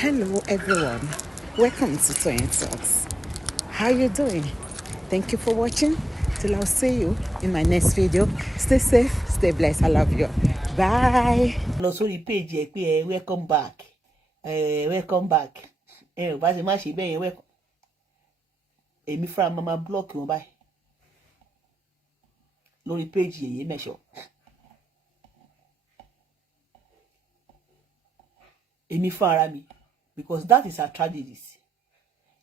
Hello everyone, welcome to Toyeen Talks. How you doing? Thank you for watching. Till I'll see you in my next video. Stay safe, stay blessed. I love you. Bye. Lọ sórí page ẹ pé welcome back welcome back ò bá ṣe má ṣe bẹ́ẹ̀ yẹn welcome èmi fúnra mama block wọn báyìí lórí page yẹ̀yẹ́ mẹ́ṣọ̀ èmi fún ara mi because that is our tragedies.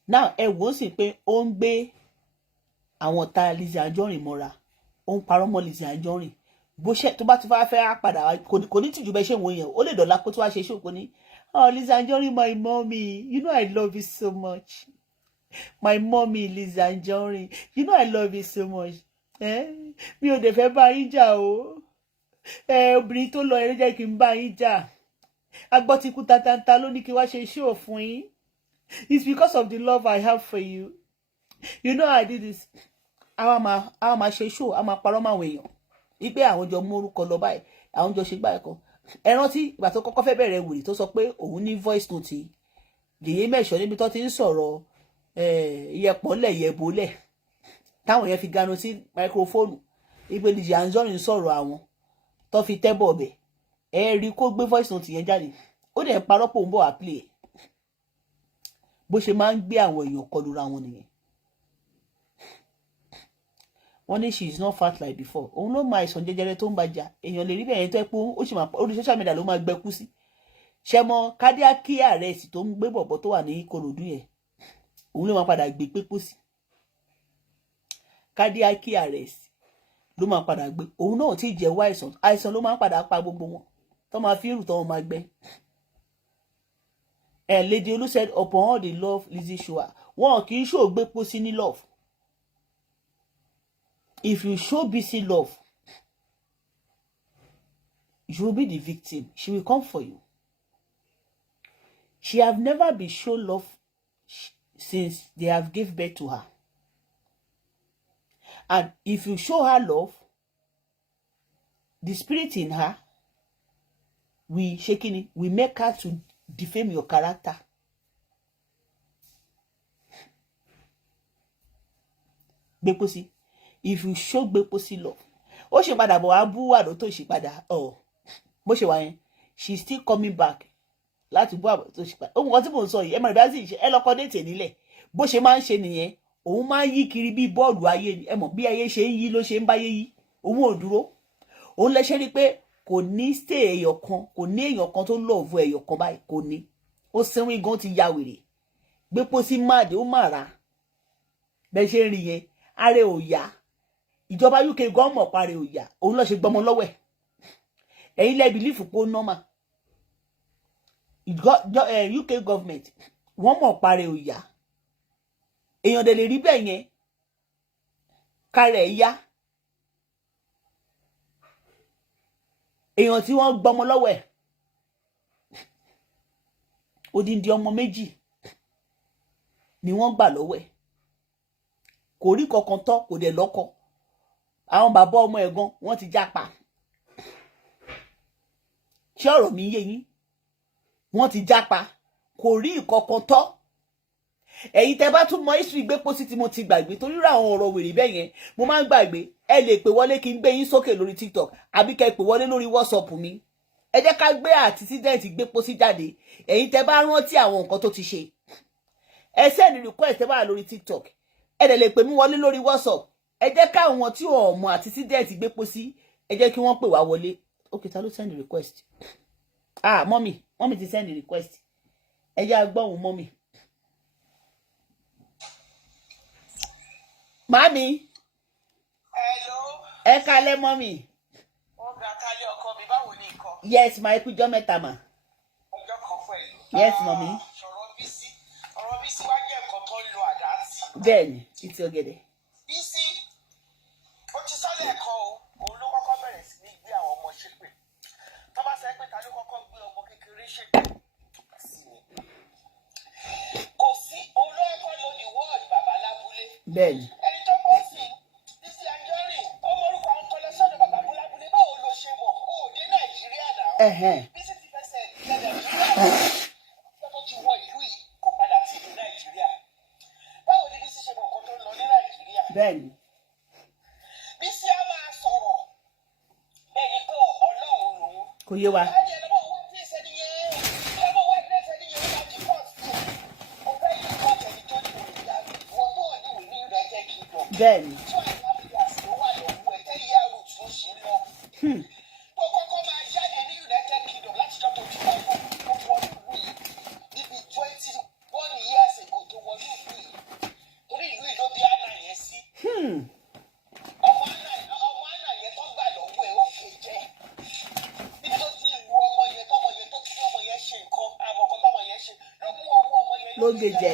Now ẹ wò ó sì pé ó ń gbé àwọn ta Lizzy Anjorin mọ́ra ó ń parọ́ mọ́ Lizzy Anjorin bó ṣe tó bá ti fẹ́ padà kò ní tìjú bẹ́ẹ̀ ṣe wọ́n yẹn ó lè dọ̀la kó tó wá ṣe ṣòkò ní Lizzy Anjorin my mommy you know I love you so much my mommy Lizzy Anjorin you know I love you so much mi ò dẹ̀ fẹ́ bá yín jà o obìnrin tó lọ ẹ̀rọ jẹ́ kí n bá yín jà agbọ́tikú tatanta ló ní kí wá ṣe show fún yín it's because of the love I have for you you know I did this àwa máa ṣe show a máa parọ́ máwọn èèyàn wípé àwọn jọ mú orúkọ lọ báyìí àwọn jọ ṣe báyìí kan ẹ rántí ìgbà tó kọ́kọ́ fẹ́ bẹ̀rẹ̀ wèrè tó sọ pé òun ní voice note yèyé mẹ́ṣọ́ níbi tó ti ń sọ̀rọ̀ ìyẹ̀pọ̀lẹ̀ ìyẹ̀bólẹ̀ táwọn yẹn fi ganu sí máikrófóònù wípé Lizzy Anjorin sọ̀rọ̀ àwọn tó fi tẹ́bọ̀ ọbẹ̀ ẹ rí kó gbé voice note yẹn jáde ó dẹ̀ ń parọ́ pò ń bọ̀ wá play ẹ̀ bó ṣe máa ń gbé àwọn èèyàn kọlu ra wọn nìyẹn wọ́n ní she is not fat like before òun ló máa àìsàn jẹjẹrẹ tó ń bàjá èèyàn lè rí bẹ́ẹ̀ yẹn tó ẹ pé ó sì máa orí social media ló máa gbẹ́kú sí ṣe mọ cardiac arrest tó ń gbé bọ̀bọ̀ tó wà ní Ìkòròdú yẹn òun ló máa padà gbé pépò sí cardiac arrest ló máa padà gbé òun náà tí ì jẹ́wọ́ àìsàn ló máa padà pa gbogbo wọn tó máa fi irú tó wọn máa gbẹ Lady Olu said upon all the love Lizzy show wọn kì í ṣó gbé pósí ní love. If you show BC love, you will be the victim. She will come for you. She have never been shown love since they have gave birth to her. And if you show her love, the spirit in her, we make her to defame your character. Beposi. If you show Beposi love, ó ṣe padà bọ̀ wá bú àdó tó ṣe padà bó ṣe wà yẹn she still coming back láti bú àdó tó ṣe padà ohun kan tí mò ń sọ yìí ẹ mọ̀ ìbá sì ẹ lọ́kọ́ déètì nílẹ̀ bó ṣe máa ń ṣe nìyẹn òun máa ń yí kiri bí bọ́ọ̀lù ayé ni ẹ mọ̀ bí ayé ṣe ń yí ló ṣe ń báyé yí òun ò dúró òun lẹ ṣe rí pé kò ní stay èèyàn kan kò ní èèyàn kan tó lọ́ọ̀fù èèyàn kan báyìí kò ní ó sẹ́wọ̀n gan ti ya wèrè Beposi máàdé ó mà rà bẹ́ẹ̀ ṣe ń rí yẹn ààrẹ ò yá ìjọba UK gan mọ̀ parí òyà òun ló ṣe gbọmọ lọ́wọ́ ẹ̀ ẹ̀yin lẹ́ bìlífù pé ó nọ́mà UK government wọ́n mọ̀ parí òyà èèyàn dẹ̀ lè rí bẹ́ẹ̀ yẹn kárẹ̀ yá èèyàn tí wọ́n gbọmọ lọ́wọ́ ẹ̀ odindi ọmọ méjì ni wọ́n gbà lọ́wọ́ ẹ̀ kò rí kankan tọ́ kò dẹ̀ lọ́kọ àwọn bàbá ọmọ ẹ̀gbọ́n wọ́n ti jápa ṣé ọ̀rọ̀ mi yé yín wọ́n ti jápa kò rí ìkọ̀kan tọ́ ẹ̀yin tẹ́ bá tún mọ history Beposi tí mo ti gbàgbé torí ra àwọn ọ̀rọ̀ wèrè bẹ́ẹ̀ yẹn mo máa ń gbàgbé ẹ lè pè wọlé kí n gbé yín sókè lórí TikTok àbí kẹ́ pè wọlé lórí WhatsApp mi ẹ jẹ́ ká gbé àtisídẹ́ǹt Beposi jáde ẹ̀yin tẹ́ bá rántí àwọn nǹkan tó ti ṣe ẹ send request tẹ́ bá wà lórí TikTok ẹ dẹ̀ lè pè mí wọlé lórí WhatsApp ẹ jẹ́ káwọn tí ò mọ̀ àtisídẹ́ǹt Beposi ẹ jẹ́ kí wọ́n pè wá wọlé okay ta ló send request mommy ti send request ẹ jẹ́ agbóhùn mommy. Mami. Hello. Ẹ kálẹ́ mommy. Ó ga kálẹ́ ọkọ mi báwo ni nǹkan? Yes ma ikú jọ́ mẹ́ta ma. Ọjọ́ kan fún ẹ. Yes mommy. Ọ̀rọ̀ Bísí wá jẹ́ nǹkan tó ń lo àdá sí. Bẹ́ẹ̀ni títí ọ̀gẹ̀dẹ̀. Bísí ó ti sọ́lẹ̀ ẹ̀kọ́ o òun ló kọ́kọ́ bẹ̀rẹ̀ sí ní gbé àwọn ọmọ ṣépè tó bá sẹ́ pé ta ló kọ́kọ́ gbé ọmọ kékeré ṣépè kò sí òun ló ẹ̀kọ́ lo the word bàbá lábúlé. Bẹ́ẹ̀ni. Ẹni tó bọ́ sí Lizzy Anjorin ó mọ̀rúkọ àwọn kọlọ sọ́dọ̀ bàbá lábúlé báwo ló ṣe mọ̀ ó dé Nàìjíríà náà. Bísí ti fẹsẹ̀ ìjẹ́ Nàìjíríà tó ti wọ yé wa. Bẹ́ẹ̀ni. Ló gé jẹ.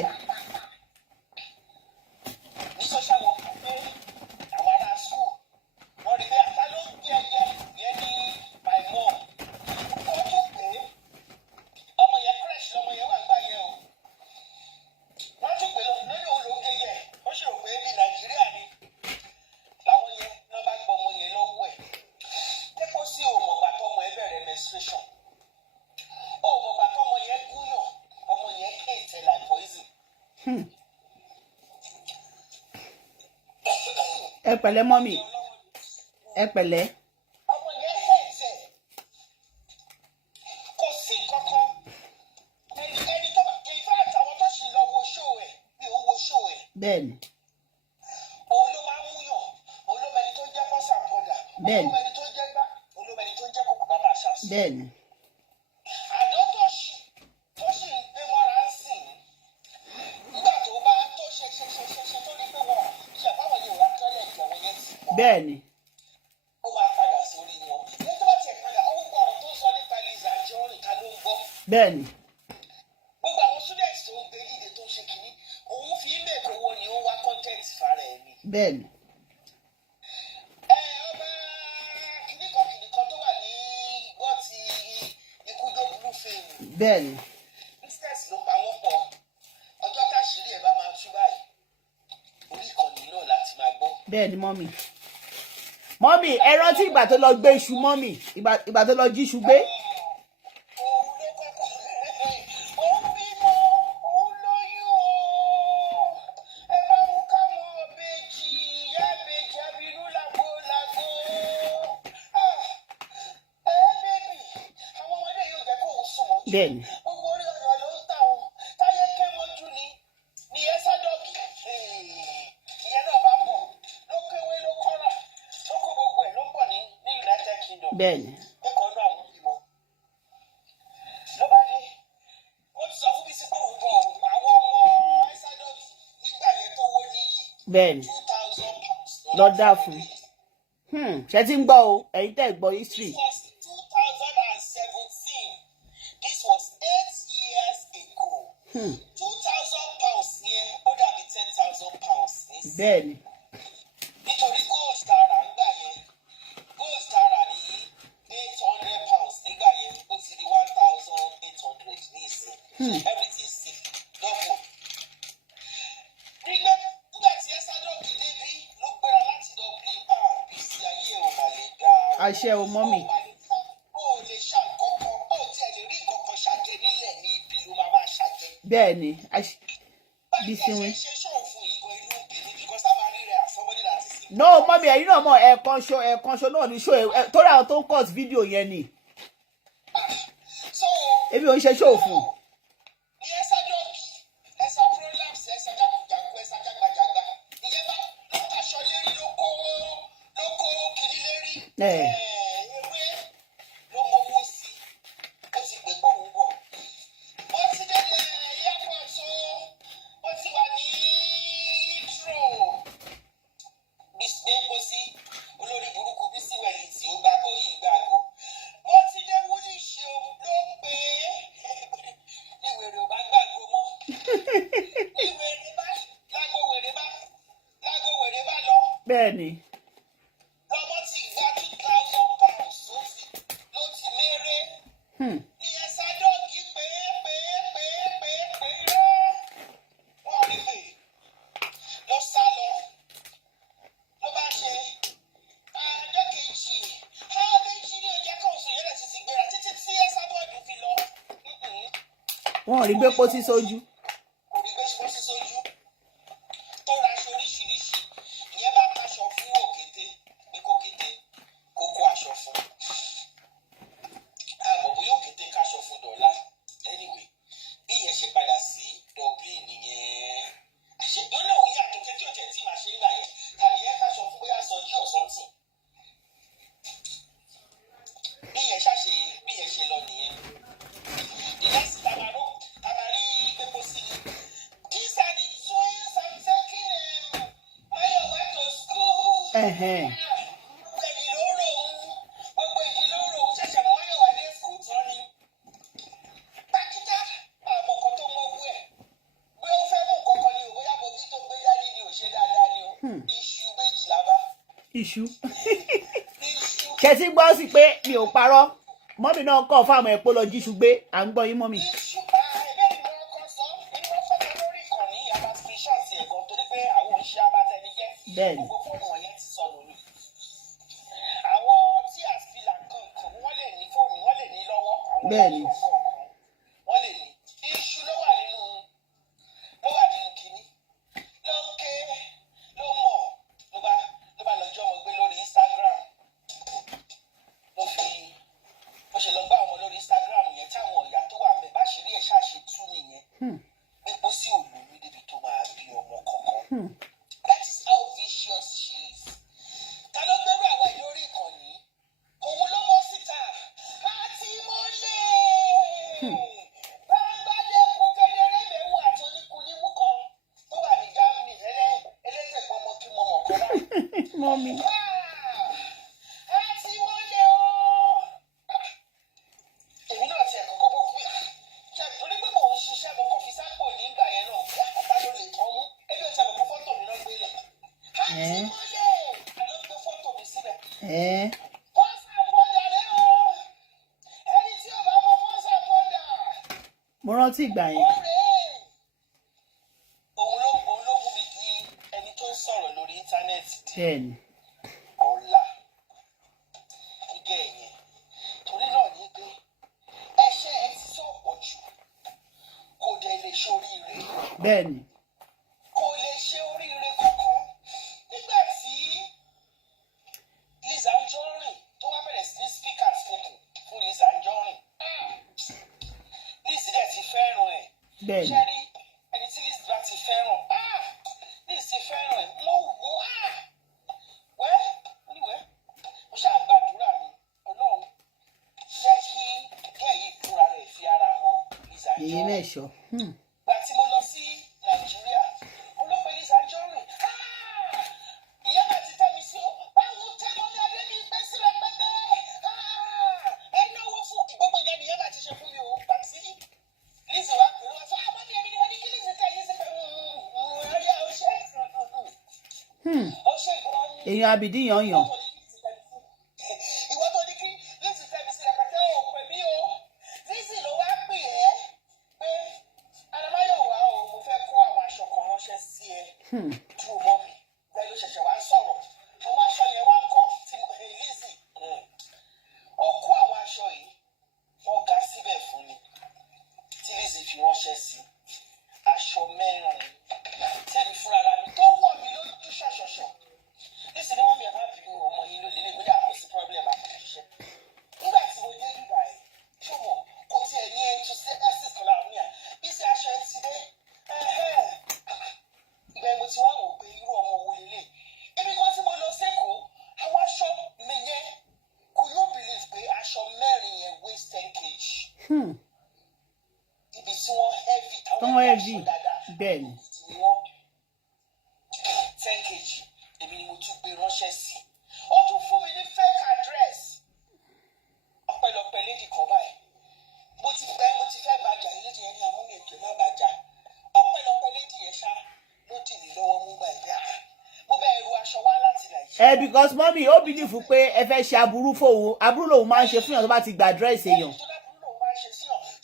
Ẹ pẹ̀lẹ́ mọ́mì, ẹ pẹ̀lẹ́. ọmọ yẹn hẹ̀tẹ̀ kò sí kankan ẹni tó bá in fact àwọn tó sì lọ wo show ẹ̀ bí ó wo show ẹ̀. Bẹ́ẹ̀ni. òun ló máa ń múyàn òun ló mẹni tó jẹ́ bọ́sà bọ́dà òun ló mẹni tó jẹ́ gbá òun ló mẹni tó jẹ́ kókò bàbá àṣà sí. Bẹ́ẹ̀ni. àdó tó sì ń gbé mọ́ra ń sìn nígbà tó bá tó ṣe tó ní pé wọ́n ṣe àbáwọn yóò wá tọ́lẹ̀ ìjọ̀wọ́ yẹn ti pọ̀. Bẹ́ẹ̀ni. ó máa padà sórí wọn nítorí wọ́n ti padà ó ń gbọ́ ọ̀rọ̀ tó ń sọ nípa Lizzy Anjorin ká ló ń gbọ́. Bẹ́ẹ̀ni. gbogbo àwọn students tó ń gbé yíde tó ń ṣe kínní òun fi ń mèkó owó ni ó wá content fara ẹ̀ ni. Bẹ́ẹ̀ni. ọba kìnnìkan tó wà ní wọ́n ti ikú tó blue film. Bẹ́ẹ̀ni. business ló pa wọ́n pọ̀ ọjọ́ táṣìírí ẹ̀ bá máa tú báyìí orí ìkànnì náà láti máa gbọ́. Bẹ́ẹ̀ni mọ́mì. Mọ́mì ẹ rántí ìgbà tó lọ gbé iṣu mọ́mì ìgbà tó lọ jí iṣu gbé. òun ló kọ́kọ́ òun bímọ òun lóyún o ẹ bá mú káwọn ọ̀bẹ́jì ìyá ìbejì abirú làgbo bébì àwọn ọmọdé yóò jẹ́ kó òun sùn mọ́jú. Bẹ́ẹ̀ni. gbogbo orí ọ̀yọ́ ló ń tà ó táyé ké mọ́jú ni ẹ sádọ́ọ̀gì ìyẹn náà bá bọ̀ ló kéwé ló kọ́ra ló kó gbogbo ẹ̀ ló ń bọ̀ ní United Kingdom. Bẹ́ẹ̀ni. ẹ̀kọ́ náà àwọn bímọ ló bá dé ó ti sọ fún Bísí pé òun bọ̀ àwọn ọmọ ẹ́sádọ́ọ̀gì nígbà yẹn tó wó níyì. Bẹ́ẹ̀ni. £2,000 Lọ dá fún. Ṣé ti ń gbọ́ o ẹ̀yin tẹ́ gbọ́ history. This was 2017. This was 8 years ago. £2,000 yẹn ó dàbí £10,000 nísìnyí. Bẹ́ẹ̀ni. Nítorí gold tààrà nígbà yẹn gold tààrà ní £800 nígbà yẹn ó ti di 1,800 nísìnyí. Everything is double. Nígbà tí ẹ sádọ́ọ̀gì débí ló gbéra láti Dublin Bísí ayé ò mà lè dá o. Àṣẹ o mọ́mì. ó lè ṣá nǹkankan ó tiẹ̀ lè rí nǹkankan ṣàjẹ nílẹ̀ ní ibi ló máa ṣàjẹ. Bẹ́ẹ̀ni. Bísí wọn. ṣe ṣóò fún ìgò inú bìbí kíkọ́ sábà rí rẹ̀ àsọ́mọ́dé láti sí. No mọ́mì ẹ̀yin náà mọ̀ ẹ̀ẹ̀kan ṣo náà ní ṣó torí àwọn tó ń cut fídíò yẹn ni. Èmi ò ń ṣe ṣó fún. ní ẹsẹ dọ́ọ̀kì ẹsẹ prolapse ẹsẹ jákujàku ẹsẹ jágbajàgba ìyẹn bá ló kaṣọ lérí ló kó kiri lérí. ewé ló mowó sí ó ti gbé gbóhùn bọ̀. ó ti délé airport ó ti wà ní tro gbé sí olórí burúkú Bísí wẹ̀yìn tí ó gba tó yìí gbàgbó. ó ti dé wúlì ṣe o ló pé ìwèrè ò bá gbàgbó mọ́. ìwèrè bá lágbo wèrè bá lọ. Bẹ́ẹ̀ni. lọ́mọ ti gba £2,000 ló ti méré. ní ẹ̀sà dọ́ọ̀gì pé rẹ́ wọ́n rí pé ló sá lọ ló bá ṣe àádọ́kejì méjì ní ọjà kan sùn yẹn lẹ̀ ti gbéra títí tí ẹ̀sà dọ́ọ̀gì fi lọ. Wọ́n rí gbé pósí sójú. kò rí gbé pósí sójú tó ra aṣọ oríṣiríṣi ìyẹn bá kaṣọ fún òkété pé kókété kó kó aṣọ fún. Iṣu. Ṣé gbọ́ sí pé mi ò parọ́ mọ́mì náà kọ́ fáwọn ẹ̀pọ̀ lọ jíṣu gbé à ń gbọ́ yín mọ́mì. Bẹ́ẹ̀ni. Bẹ́ẹ̀ni. Mommy. Mo rántí ìgbà yẹn. Bẹ́ẹ̀ni. Ọ̀la ìgẹ̀ yẹn torí náà ní pé ẹ̀ṣẹ̀ ẹ ti sọ pọ̀ jù kò dẹ̀ lè ṣe oríire. Bẹ́ẹ̀ni. Kò lè ṣe oríire kankan nígbà tí Lizzy Anjorin tó wá bẹ̀rẹ̀ sí ní speaker spoken fún Lizzy Anjorin. Lizzy dẹ̀ ti fẹ́ràn ẹ̀. Bẹ́ẹ̀ni. Ṣé rí ẹni tí Lizzy bá ti fẹ́ràn Lizzy ti fẹ́ràn ẹ̀ mo wò mo ṣáà gbàdúrà ni Ọlọ́run jẹ́ kí kẹ́yìn fúnra rẹ̀ fi ara hàn Lizzy Anjorin. Èyí mẹ́ṣọ́. Gbà tí mo lọ sí Nàìjíríà olóògbé Lizzy Anjorin ìyá náà ti tẹ́ mi sí o báwo tẹ́ mọ́ ní adé ní ìpẹ́ sílẹ̀ pẹ́pẹ́ ẹ náwó fún gbogbo ìyẹn nìyẹn náà ti ṣe fún mi o gbà tí Lizzy wá pè wọ́n fún àmọ́ ní ẹ̀mí ni wọ́n ní kí Lizzy tẹ́ yín sí pé ẹ̀rí ọ̀ṣẹ́ èèyàn abìdí yànyàn. Ìwọ tó ní kí Lizzy tẹ́ mi sílẹ̀ pẹ́pẹ́ ò pè mí o Lizzy ló wá pè ẹ́ pé Hannah Mayowa o mo fẹ́ kó àwọn aṣọ kan ránṣẹ́ sí ẹ tú mọ́ mi bẹ́ẹ̀ ló ṣẹ̀ṣẹ̀ wá sọ̀rọ̀ àwọn aṣọ yẹn wá kọ́ tí Lizzy ó kó àwọn aṣọ yìí wọ́n ga síbẹ̀ fún mi tí Lizzy fi ránṣẹ́ sí aṣọ mẹ́rin tẹ́lẹ̀ fúnra mi tó wọ̀ mí lójú ṣọ̀ṣọ̀ṣọ̀ Lizzy ni mọ́mí ẹ̀ má bínú ọmọ yín ló lélẹ̀ gbé àpò sí problem àkàṣiṣẹ́ nígbà tí mo dé Dubai ẹ̀ ṣùgbọ́n kò tiẹ̀ ní enthusiastic kan láàrin mi à Lizzy aṣọ ẹ ti dé ìgbà mo ti wá wò pé irú ọmọ wo lélẹ̀ ebi kan tí mo lọ sẹ́kọ̀ọ́ àwọn aṣọ mi yẹn kò yóò believe pé aṣọ mẹ́rin yẹn weighs 10 kg ibi tí wọ́n heavy àwọn aṣọ dáadáa bẹ́ẹ̀ ni wọ́n 10 kg èmi ni mo tún gbé ránṣẹ́ sí ó tún fún mi ní fake address ọpẹ́lọpẹ́ lédi kan báyìí mo ti fẹ́ bàjá lédi yẹn ní àwọn mi ètò má bàjá ọpẹ́lọpẹ́ lédi yẹn ṣá ló dì mí lọ́wọ́ mú gbà ìgbà mo bẹ ẹrù aṣọ wá láti Nàìjíríà. Because mọ́mí ó bìlífù pé ẹ fẹ́ ṣe aburú fóun aburú lòun máa ń ṣe fún yàn tó bá ti gba àdírẹ́sì èèyàn.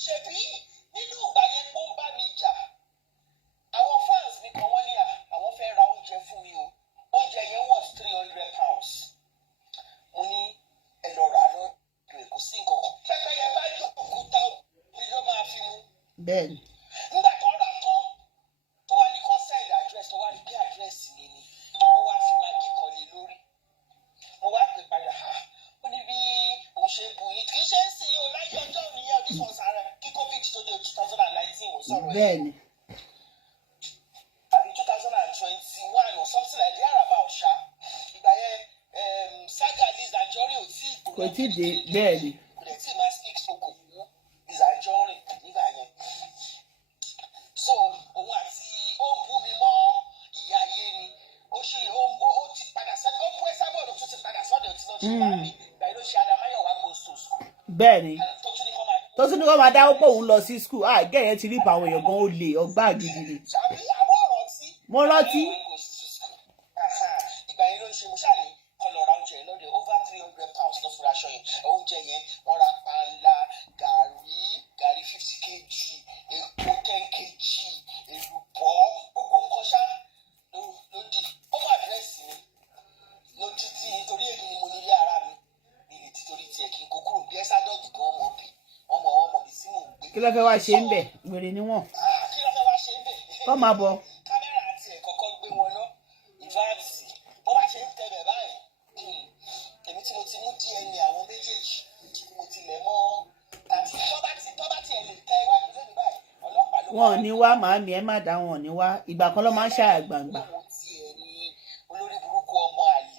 ṣebí nínú ìgbà yẹn ó ń bá mi jà àwọn fans mi kan wọ́n ní àwọn fẹ́ ra oúnjẹ fún mi o oúnjẹ yẹn wọ̀ £300 mo ní ẹ lọ rà lọ́dọ̀ kò sí nǹkan pẹ́pẹ́ yẹn bá jọ òkúta mi ló máa fi mu. Bẹ́ẹ̀ni. nígbà tó rà tán tó wá ní kó send address tó wá ní bí address mi ni ó wá fi magi kan lé lórí mo wá pè padà ó ní bí òun ṣe bu yín kì í ṣe ń sìn yín o láyé ọjọ́ mi yẹn ọdún fún sára kí covid tó dé 2019 ò sọ̀rọ̀ ẹ̀. Bẹ́ẹ̀ni. àbí 2021 or something like that about ṣá ìgbà yẹn saga Lizzy Anjorin ò tí ì kò tí ì dé bẹ́ẹ̀ni. kò dẹ̀ tí ì máa speak soko fún Lizzy Anjorin nígbà yẹn so òun àti ó bú mi mọ́ ìyá ayé ni ó ṣe ó ti padà sẹ́ni ó bú ẹ sábà bẹ́ẹ̀ ni tó tún ní kó máa dáwọ́ pé òun lọ sí school gẹ̀yẹ́ ti rí pa àwọn èèyàn gan ó lè ọgbà gidi ni. mo rántí. ìgbà yẹn ló ń ṣe mo ṣáà ní kọlọ̀ra oúnjẹ yẹn lọ́dẹ̀ over £300 ló fura aṣọ yẹn oúnjẹ yẹn wọ́n ra panla gàrí 50 kg epo 10 kg èlùbọ́ gbogbo nǹkan ṣá ló di ọmọ àdírẹ́sì mi ló di tí nítorí èyí ni mo nílé ara mi ní títorí tiẹ̀ kí n kó kúrò bí ẹ́sà dọ́ọ̀gì gan ọmọ bí sí mò ń gbé. kí ló fẹ́ wá ṣe ń bẹ̀ wèrè ni wọ́n. kí ló fẹ́ wá ṣe ń bẹ̀. kọ́ máa bọ̀. kámẹ́rà àti ẹ̀ kọ́kọ́ gbé wọn ná ìváàsì bó bá ṣe ń tẹ̀bẹ̀ báyìí èmi tí mo ti mú DNA àwọn méjèèjì mo ti lẹ̀ mọ́ àti tọ́ba tí ẹ lè tẹ iwájú lónìí báyìí ọlọ́pàá ló. wọn ò ní wá màámi ẹ má dá wọn ò ní wá ìgbà kan ló máa ń ṣàyà gbangba. olórí burúkú ọmọ àlè.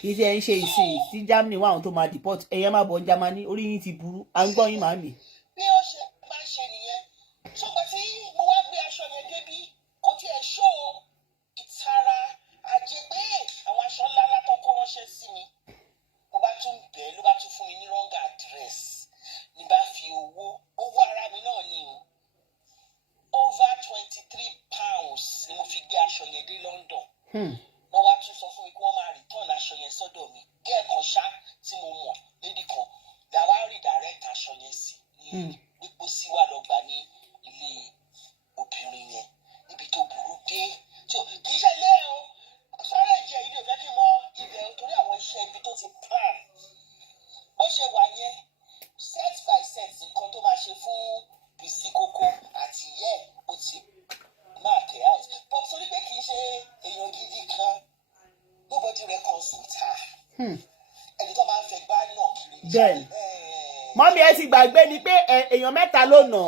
kì í ṣe ẹ ń ṣe ìsìn tí Germany wà àwọn tó máa deport ẹ̀yẹ má bọ̀ Germany orí yín ti burú à ń gbọ́ yín màámi. bí ó ṣe máa ṣe nìyẹn ṣùgbọ́n tí mo wá gbé aṣọ yẹn débí kò tiẹ̀ ṣó ìtara ajé pé àwọn aṣọ ńlá látọ̀ kó ránṣẹ́ sí mi mo bá tún bẹ́ẹ̀ ló bá tún fún mi ní wrong address ní bá fi owó ara mi náà ní o over £23 ni mo fi gbé aṣọ yẹn dé London wọ́n wá tún sọ fún mi kí wọ́n máa return aṣọ yẹn sọ́dọ̀ mi gẹ́ẹ̀kan ṣá tí mo mọ̀ lédi kan làwa redirect aṣọ yẹn sí ní pípọ́ sí wa lọ́gbà ní ilé obìnrin yẹn níbi tó burú dé kì í ṣe ilé o sọ́rọ̀ ìjẹ́ ilé ò fẹ́ kí n mọ ibẹ̀ torí àwọn iṣẹ́ ibi tó ti plan bó ṣe wà yẹn set by set nǹkan tó máa ṣe fún bìsí kókó àti yẹ ó ti mark it out but torí pé kì í ṣe èèyàn gidi kan nobody reconcile her ẹni tó máa ń fẹ́ gbá náà kiri. bẹ́ẹ̀ni mọ́mí ẹ ti gbàgbé ni pé èèyàn mẹ́ta ló nà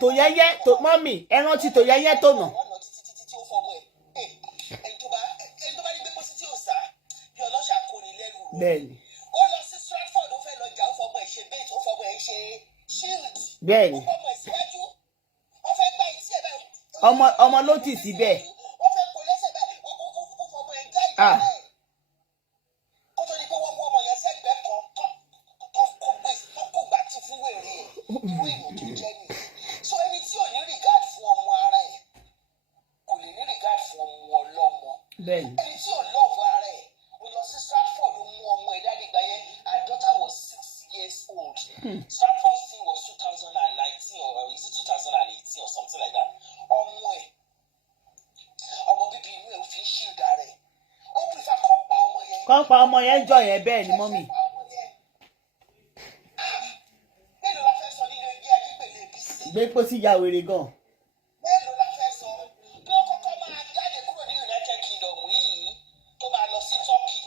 tó yẹ́yẹ́ tó mọ́mí ẹ rántí tó yẹ́yẹ́ tó nà. ẹni tó bá ní gbé pósí tí ò sá bí ọlọ́ṣà kò ní lẹ́rù. bẹ́ẹ̀ni. ó lọ sí Stratford ó fẹ́ lọ jà ó fọmọ ẹ̀ ṣe bẹ́ẹ̀ ó fọmọ ẹ̀ ṣe shield. bẹ́ẹ̀ni. ó fọmọ ẹ̀ síwájú ó fẹ́ gbá etí ẹ̀ bẹ́ẹ̀. ọmọ ló tì síbẹ̀. ó fẹ́ kó lẹ́sẹ̀ bẹ́ẹ̀ ó fọmọ ẹ̀ gá ìgbà rẹ̀. kó tó di pé wọ́n mú ọmọ yẹn sẹ́gbẹ̀ẹ́ kan kó gbà tí fún wèrè ẹ̀ ìwé ìmọ̀ tó jẹ́ ni. so ẹni tí ò ní regard fún ọmọ ara ẹ̀ kò lè ní regard fún ọmọ ọlọ́mọ. bẹ́ẹ̀ni. ẹni tí ò love ara ẹ̀ ó lọ sí Stratford ó mú ọmọ ẹ̀ dáadé gbà yẹn her daughter was 6 years old. Stratford thing was 2019 or is it 2018 or something like that. ọmọ bíbí inú ẹ̀ ò fi ń shield ara ẹ̀ ó prefer kọ́ pa ọmọ yẹn jọ yẹn bẹ́ẹ̀ ni mọ́mì. mélòó la fẹ́ sọ nínú ẹgbẹ́ ajípèlè bísí. gbé pósí ya wèrè gan. mélòó la fẹ́ sọ bí ó kọ́kọ́ máa jáde kúrò ní United Kingdom yìí tó máa lọ sí Turkey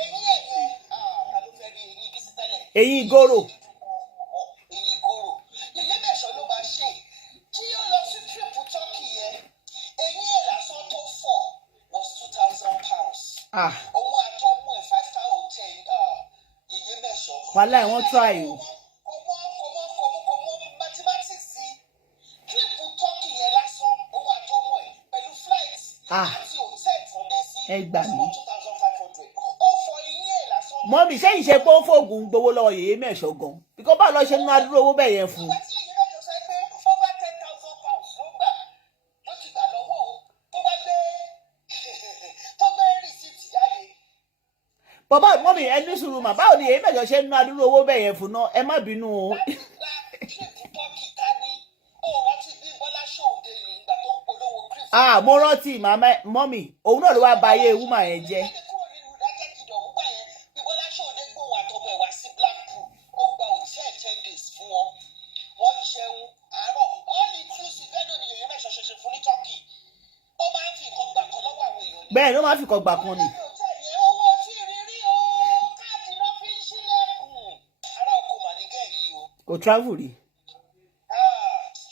eyín ẹ̀yẹ ta ló fẹ́ rí eyín bísí tẹ́lẹ̀. eyín ìgòrò. eyín ìgòrò ilé mẹ́sàn-án ló máa ṣe kí ó lọ sí tírípù Turkey yẹn eyín ẹ̀ lásán tó fọ̀ was £2,000. òun àtọmọ ẹ̀ 5-star hotel yèyé mẹ́sàn-án. wàhálà ẹ̀ wọ́n try o. mathematics tírípù Turkey yẹn lásán òun àtọmọ ẹ̀ pẹ̀lú flight àti hotel fún dé sí ẹ gbà mí. 2,500. ó fọ eyín ẹ̀ lásán. mọ́mì sẹ́yìn ṣe pé ó fòògùn gbowó lọ́wọ́ yèyé mẹ́sàn-án gan bíkọ́ bá lọ ṣe ń ná adúrú owó bẹ́ẹ̀ yẹn fún un. bàbá mọ́mì ẹni sùúrù mà báwo ni èyí mẹ́jọ ṣe ń ná adúrú owó bẹ́ẹ̀ yẹn fún náà ẹ má bínú o. mo rántí màmá mọ́mì òun náà ló wá ba ayé wúmà yẹn jẹ́. bẹ́ẹ̀ ló máa fi kọ́ gbà kan ni. kò travel rí.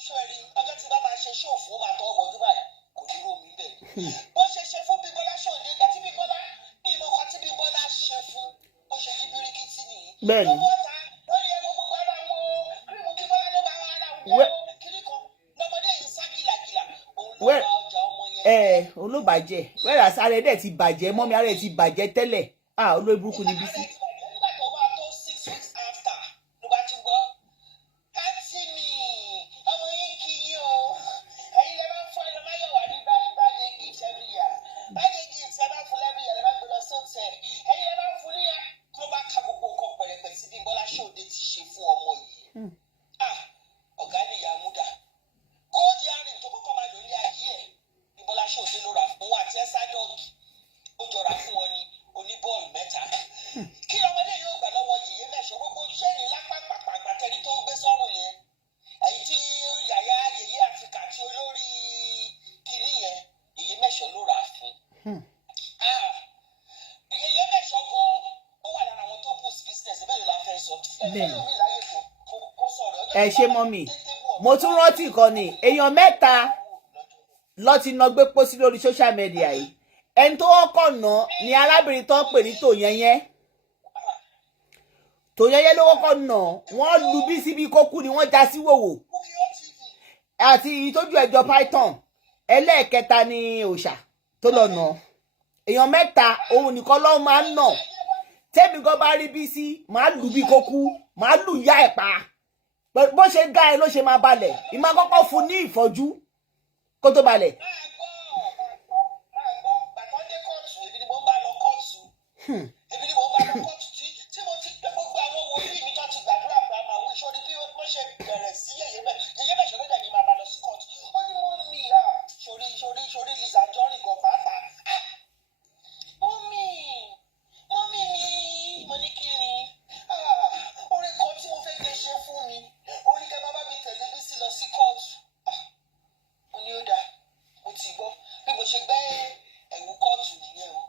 sọ́ọ̀rì ọjọ́ tí bá máa ṣe ṣóò fún máa tọ́ ọmọ ọdún báyìí kò ní rò mí bẹ́ẹ̀. bó ṣe ṣe fún Bímbọ́lá ṣòde ìgbà tí Bímbọ́lá bí mo kọ́ tí Bímbọ́lá ṣe fún bó ṣe kí bíríkìtì nìyí. bẹ́ẹ̀ni. lọ́wọ́ ta lórí ẹ̀rọ gbogbo ara wọn kírìmù Bímbọ́lá ló máa ara wọn kiri kan lọ́mọdé yìí sá gìlàgìlà òun ló máa ọjà ọmọ yẹn. olóbàjẹ́ wẹ́rẹ́ àsáré dẹ̀ ti bàjẹ́ mọ́mí ara ẹ̀ ti bàjẹ́ tẹ́lẹ̀ olórí burúkú ni Bísí. Ìyẹn mẹ́sàn-án gan ó wà lára àwọn tó boost business bẹ́ẹ̀ la fẹ́ sọ. Ẹlòmíì láyé kó sọ̀rọ̀. Ẹ ṣé mọ́mì mo tún rántí kan ni èèyàn mẹ́ta ló ti ná gbé pósí lórí social media yìí ẹni tó wọ́kọ̀ ná ni arábìnrin tó ń pè ní tòyẹ́yẹ́ ló wọ́kọ̀ ná wọ́n lu bí síbi kókú ni wọ́n já sí wòwò àti ìtọ́jú ẹjọ́ python ẹlẹ́ẹ̀kẹta ni òòṣà tó lọ nà èèyàn mẹ́ta òun nìkan ló máa ń nà tẹ́mi gan bá rí bí sí máa lù bí kókú máa lù yá ẹ̀ pa bó ṣe gá ẹ ló ṣe máa balẹ̀ ìmọ̀ kọ́kọ́ fún ní ìfọ́jú kó tó balẹ̀. Èmi ni mo bá lọ kóòtù tí mo ti pé gbogbo àwọn wòlíì mi tó ti gbàdúrà pé a máa wí sórí bí wọ́n ṣe bẹ̀rẹ̀ sí yẹ̀yẹ́ bẹ́ẹ̀ ṣọlọ́jà ni màá bá lọ sí kóòtù. Ó ní wọ́n mi sórí Lizzy Anjorin gan pàápàá. Mọ́mì mi mo ní kí ni orin kan tí mo fẹ́ kẹ́ ṣe fún mi orin kẹ́ bá mi tẹ̀lé bí sí lọ sí kóòtù. Mo ní ó dáa mo ti gbọ́ bí mo ṣe gbẹ́ ẹ̀wù kóòtù nìyẹn o.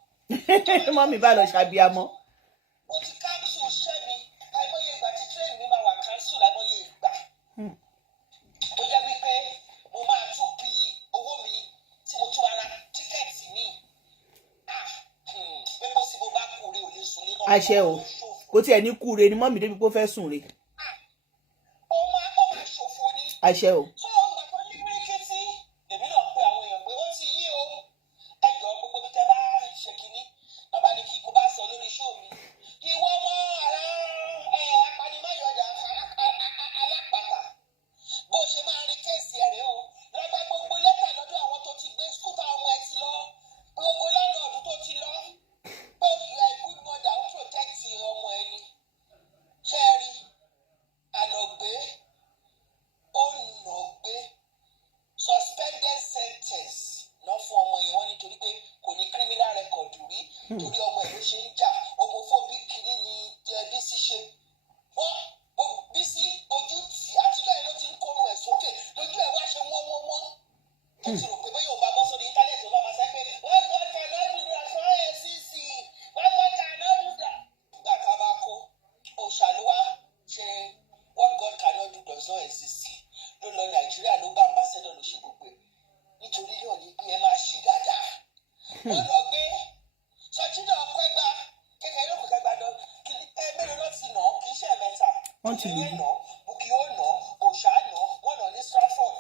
Mọ́mì bá lọ ṣàbíamọ́. Mo ti káńsù iṣẹ́ mi àìmọye ìgbà tí tírẹ́ẹ̀nì mi máa wà káńsù láìmọye ìgbà. Tó jẹ́ wípé mo máa tún fi owó mi tí mo tún ara tíkẹ́ẹ̀tì mi. Pé kó sì mo bá kúre ò lè sùn lé náà. Àṣẹ o kò tiẹ̀ ní kúre ni mọ́mì débi pé ó fẹ́ sùn re. Ó máa ṣòfò ni. Àṣẹ o. Tó ọgbà tó ní bíríkìtì èmi náà pe àwọn èèyàn pé ó ti yí o. Ẹjọ́ gbogbo bí tẹ bá ṣe kínní bàbá ní kí mo bá sọ lórí ṣó mi. Ìwọ ọmọ ara apanimáyọ̀dà alápàtà bó ṣe máa rí kéèsì ẹ̀rẹ́ o. Lọ́gbà gbogbo lẹ́tà lọ́dọ̀ àwọn tó ti gbé skúta ọmọ ẹ ti lọ. Gbogbo lọ́lọ́ọ̀dù tó ti lọ. Pé good mother ń protect ọmọ ẹni. Ṣé ẹ rí? Ànàgbé ó nàgbé suspended sentence náà fún ọmọ yẹn wọ́n nítorí pé kò ní criminal record rí torí ọmọ ẹ̀ ló ṣe ń jà homophobic kìíní ni Bísí ṣe wọ́n Bísí ojú tì àtijọ́ ẹ̀ ló ti ń kórun ẹ̀ sókè lójú ẹ̀ wá ṣe wọ́n ó ti rò pé bóyá òun bá bọ́ sórí íńtánẹ́ẹ̀tì ó bá máa sẹ́ pé wọ́n gbọ́ cannot do that for ACC wọ́n gbọ́ cannot do that. Nígbà tá a bá kó òṣàlùwà ṣe what God cannot do does not exist ló lọ Nàìjíríà ló bá ambassador ló ṣe gbogbo ẹ̀ nítorí náà ní pé ẹ máa ṣe dáadáa. Wọ́n lọ gbé sọjídà ọkọ ẹgbà kékeré ló kọ ẹgbà lọ mélòó ló ti nà kì í ṣe mẹ́ta. Wọ́n ti lù ú. Bùkì ó nà òòṣà nà wọ́n nà ní Stratford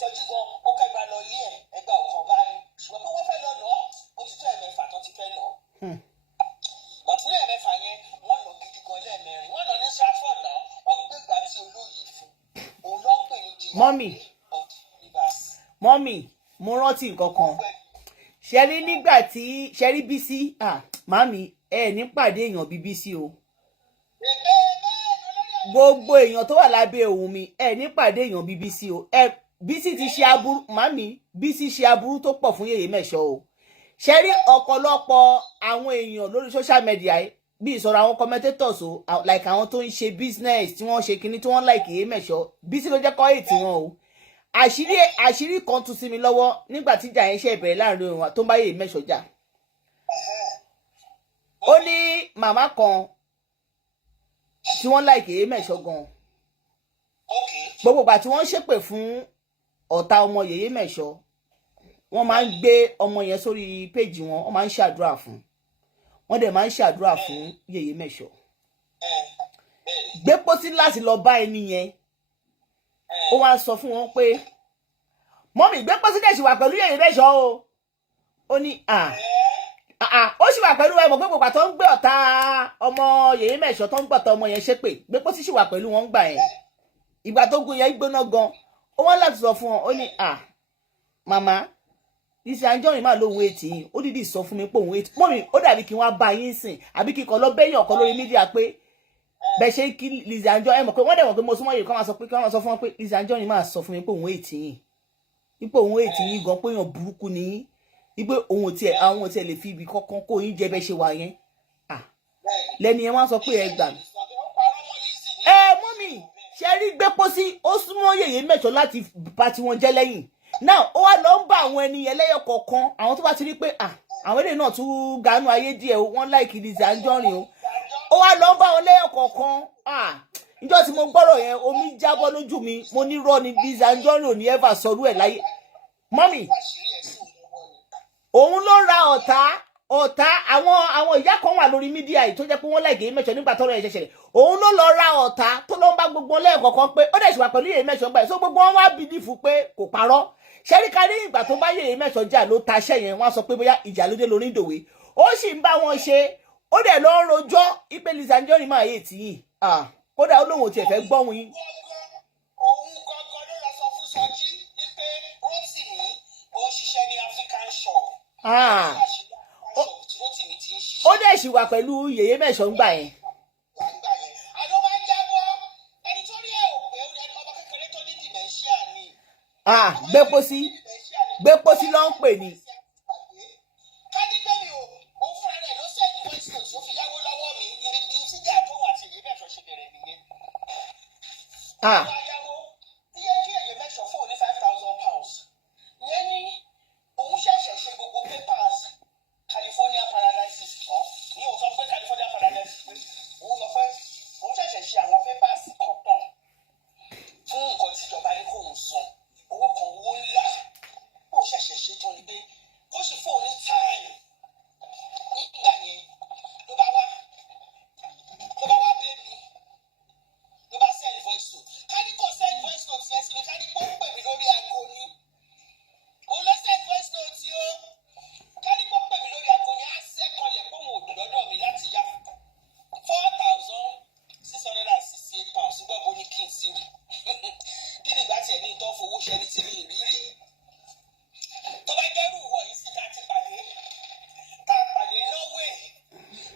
sọjí gan ó kẹgbà lọ ilé ẹ̀ ẹgbà ọkàn bá rí ṣùgbọ́n pé wọ́n fẹ́ lọ nà ó ti tó ẹ̀mẹ́fà tó ti fẹ́ nà. Ọ̀tún ẹ̀mẹ́fà yẹn wọ́n nà gidi gan lẹ́ẹ̀mẹ́rin wọ́n nà ní Stratford náà wọ́n gbé gbà tí olóyè fún òun lọ́ pè ní di mọ́mì mo rántí nǹkan kan ṣẹ́rí nígbà tí ṣẹ́rí Bísí màmí ẹ ní pàdé èèyàn bíi Bísí o gbogbo èèyàn tó wà lábẹ́ ohùn mi ẹ ní pàdé èèyàn bíi Bísí o Bísí ti ṣe aburú màmí Bísí ṣe aburú tó pọ̀ fún yèyé mẹ́ṣọ́ o ṣẹ́rí ọ̀pọ̀lọpọ̀ àwọn èèyàn lórí social media bí ìsọ̀rọ̀ àwọn commentators o like àwọn tó ń ṣe business tí wọ́n ṣe kinní tí wọ́n like yèyé mẹ́ṣọ́ Bísí ló jẹ́ kọ́ èyí tí wọ́n o àṣírí kan tún sí mi lọ́wọ́ nígbà tí ìjà yẹn ṣe ìbẹ̀rẹ̀ láàrin òun tó ń bá yèyé mẹ́ṣọ́ jà ó ní màmá kan tí wọ́n like yèyé mẹ́ṣọ́ gan gbogbo ìgbà tí wọ́n ṣépè fún ọ̀tá ọmọ yèyé mẹ́ṣọ́ wọ́n máa ń gbé ọmọ yẹn sórí péjì wọn wọ́n máa ń ṣàdúrà fún wọ́n dẹ̀ máa ń ṣàdúrà fún yèyé mẹ́ṣọ́ gbé pósí láti lọ bá ẹni yẹn ó wá sọ fún wọn pé mọ́mì gbé pósí dẹ̀ sì wà pẹ̀lú yèyé mẹ́ṣọ́ o ó ní ó sì wà pẹ̀lú ẹmọ gbé gbogbo àtọ́ ń gbé ọ̀tá ọmọ yèyé mẹ́ṣọ́ tó ń gbọ̀tọ̀ ọmọ yẹn ṣépè gbé pósí sì wà pẹ̀lú wọn gbà yẹn ìgbà tó gun yẹn gbóná gan ó wọ́n láti sọ fún wọn ó ní màmá Lizzy Anjorin máa lóhun ètì yìí ó dìdí sọ fún mi pé òun ètì mọ́mì ó dàbí kí wọ́n bá yín sìn àbí kí kan lọ bẹ́yìn ọ̀kan lórí mídíà pé bẹ́ẹ̀ ṣe kí Lizzy Anjorin ẹ mọ̀ pé wọ́n dẹ̀ mọ̀ pé mo súnmọ́ yìí kí wọ́n sọ fún wọn pé Lizzy Anjorin máa sọ fún mi pé òun ètì yìí ipò òun ètì yìí gan pé èèyàn burúkú ni yín wípé òun tiẹ̀ àwọn tiẹ̀ lè fi ibi kankan kó yín jẹ bẹ́ẹ̀ ṣe wà yẹn lẹ́ni yẹn wọ́n sọ pé ẹ gbà mí. Mọ́mì ṣe rí gbé pósí ó súnmọ́ yèyé mẹ́ṣọ́ láti bá tí wọ́n jẹ́ lẹ́yìn now ó wá lọ ń bá àwọn ẹni ẹlẹ́yọ̀ kọ̀ọ̀kan àwọn tó bá ti rí pé àwọn eléyìí náà tún ganú ayé díẹ̀ wọ́n láìkì Lizzy Anjorin o ó wá lọ ń bá àwọn ẹlẹ́yọ̀ kọ̀ọ̀kan níjọ́ tí mo gbọ́rọ̀ yẹn omi jábọ́ lójú mi mo ní rọ́ ni Lizzy Anjorin ò ní ever sọrú ẹ̀ láyé mọ́mì òun ló ra ọ̀tá àwọn ìyá kan wà lórí mídíà yìí tó jẹ́ pé wọ́n láìkì Yèyé Mẹ́sàn nígbà tọ́rọ̀ ẹ̀ ṣẹ̀ṣẹ̀ òun ló lọ ra ọ̀tá tó lọ ń bá gbogbo lẹ́ẹ̀kọ̀ọ̀kan pé ó dẹ̀ ṣì wà pẹ̀lú Yèyé Mẹ́sàn gbà so gbogbo wọn wá bìlífù pé kò parọ́ ṣẹ́ríkà ní ìgbà tó bá Yèyé Mẹ́sàn jà ló taṣẹ́ yẹn wọ́n sọ pé bóyá ìjà ló dé lórí ìdòwe ó sì ń bá wọn ṣe ó dẹ̀ lọ ń rojọ́ ipe Lizzy Anjorin máa yé tì yìí kódà ó lóun ò tiẹ̀ fẹ́ gbọ́hùn yín. òun gangan ló lọ sọ fún Sọjí wípé Rótìmí ó ń ṣiṣẹ́ ní African shop. ó dẹ̀ ṣì wà pẹ̀lú Yèyé Mẹ́sàn gbà yẹn. àlọ́ máa ń jábọ́ ẹni tó rí ẹ̀ ò pé ọmọ kékeré tó ní dementia ni. gbé pósí ló ń pè ní. kádìgbẹ́mi ò fúnra rẹ̀ ló sẹ́yìn voice note tó fi yáwó lọ́wọ́ mi ìrìndí tíjà tó wà tí Yèyé Mẹ́sàn ṣe bẹ̀rẹ̀ nìyẹn. ayáwó iye kí Yèyé Mẹ́sàn fún òní £5,000 ìyẹn ní òun ṣẹ̀ṣẹ̀ ṣe gbogbo papers California Paradise kan ní òun sọ pé California Paradise pé òun sọ pé òun ṣẹ̀ṣẹ̀ ṣe àwọn papers kọ̀ọ̀kan fún nǹkan tíjọba ní kóun san owó kan owó ńlá ó ṣẹ̀ṣẹ̀ ṣe tán ni pé kó sì fún òun ní time nígbà yẹn ló bá wá bẹ́ẹ̀ mi ló bá send voice note ká ní kò send voice note yẹn sí mi ká ní kó pè mí lórí aago ni òun ló send voice note yìí ó ká ní kó pè mí lórí aago ni á sẹ́kọ̀lẹ̀ fóun ò lọ́dọ̀ mi láti yá £4,668 nígbà bó ní kí n sí rí kí ni ìgbà tiẹ̀ ní ìtọ́ fowó ṣe ní tèmi ìrírí tó bá jẹ́rù ìwọ̀ yìí sí ká ti pàdé Norway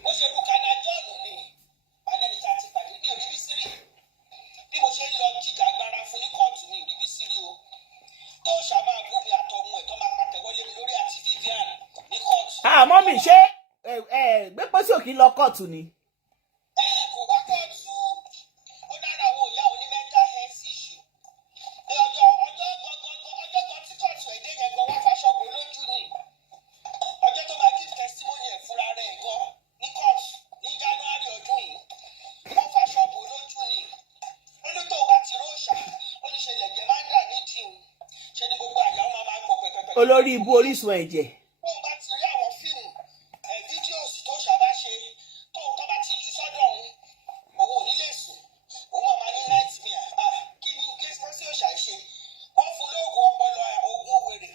ó ṣe rú kanajọ́ọ̀nù ni alẹ́ni tá a ti pàdé bí orí bí sírì bí mo ṣe ń lọ jìjà agbára fún ní kóòtù mi orí bí sírì o tó ṣàmà gómìnà àtọ̀hún ẹ̀ tó máa pàtẹ́wọ́lé mi lórí àti Vivian ní kóòtù. mọ́mì ṣé gbé pósí òkì lọ kóòtù ni. Kò wá kóòtù ó dára àwọn ìyá oní mental health issue ní ọjọ́ kan tí kóòtù ẹ̀ dé yẹn gan wá faṣọ bò lójú ni ọjọ́ tó máa give testimony ẹ̀ fúnra rẹ̀ gan ní kóòtù ní January ọdún yìí wọ́n faṣọ bò lójú ni ó ní tó bá ti róòṣà ó ní ṣe lẹ̀jẹ̀ máa ń dà nídìí òun ṣe ni gbogbo àyà wọn máa ń gbọ́ pẹ́pẹ́pẹ́. olórí ibú orísun ẹ̀jẹ̀. tó bá ti rí àwọn fíìmù fídíòsì tó ṣàbá ṣe tó bá ti jù sọ́dọ̀ òun ò ní lè sùn òun máa ní nightmare kí ni gẹ́sìmọ́sí òṣà ṣe wọ́n fún lóògùn ọpọlọ oògùn wèrè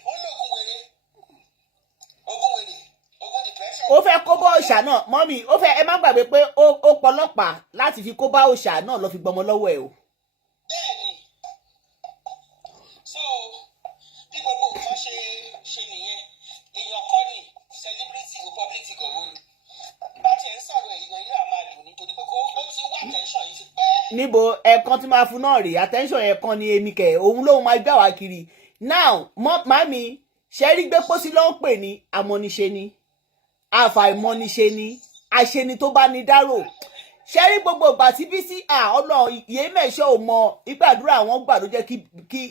oògùn depression. ó fẹ́ kó bá òòṣà náà mọ́mì ó fẹ́ ẹ má gbàgbé pé ó pọlọ́pàá láti fi kó bá òòṣà náà lọ fi gbọmọ lọ́wọ́ ẹ̀ o. bẹ́ẹ̀ni so bí gbogbo nǹkan ṣe nìyẹn èèyàn kọ́ ni celebrity go public gọ̀wọ́ ni bá tiẹ̀ ń sọ̀rọ̀ ẹ̀yìn gan inú àmà dùn nítorí pé ó ti wá attention yìí ti pẹ́. níbo ẹ̀ẹ̀kan tí máa fún náà rèé attention ẹ̀ẹ̀kan ni èmi kẹ̀ òun lóun máa gbà wá kiri now mami ṣẹ́rí gbé pósí ló ń pè ní amọ́niṣe ni àfàìmọ́niṣe ni àṣeni tó bá ní dárò ṣẹ́rí gbogbo ìgbà tí Bísí ọlọ́run Yèyé Mẹ́sàn ò mọ ìgbàdúrà àwọn gbà ló jẹ́ kí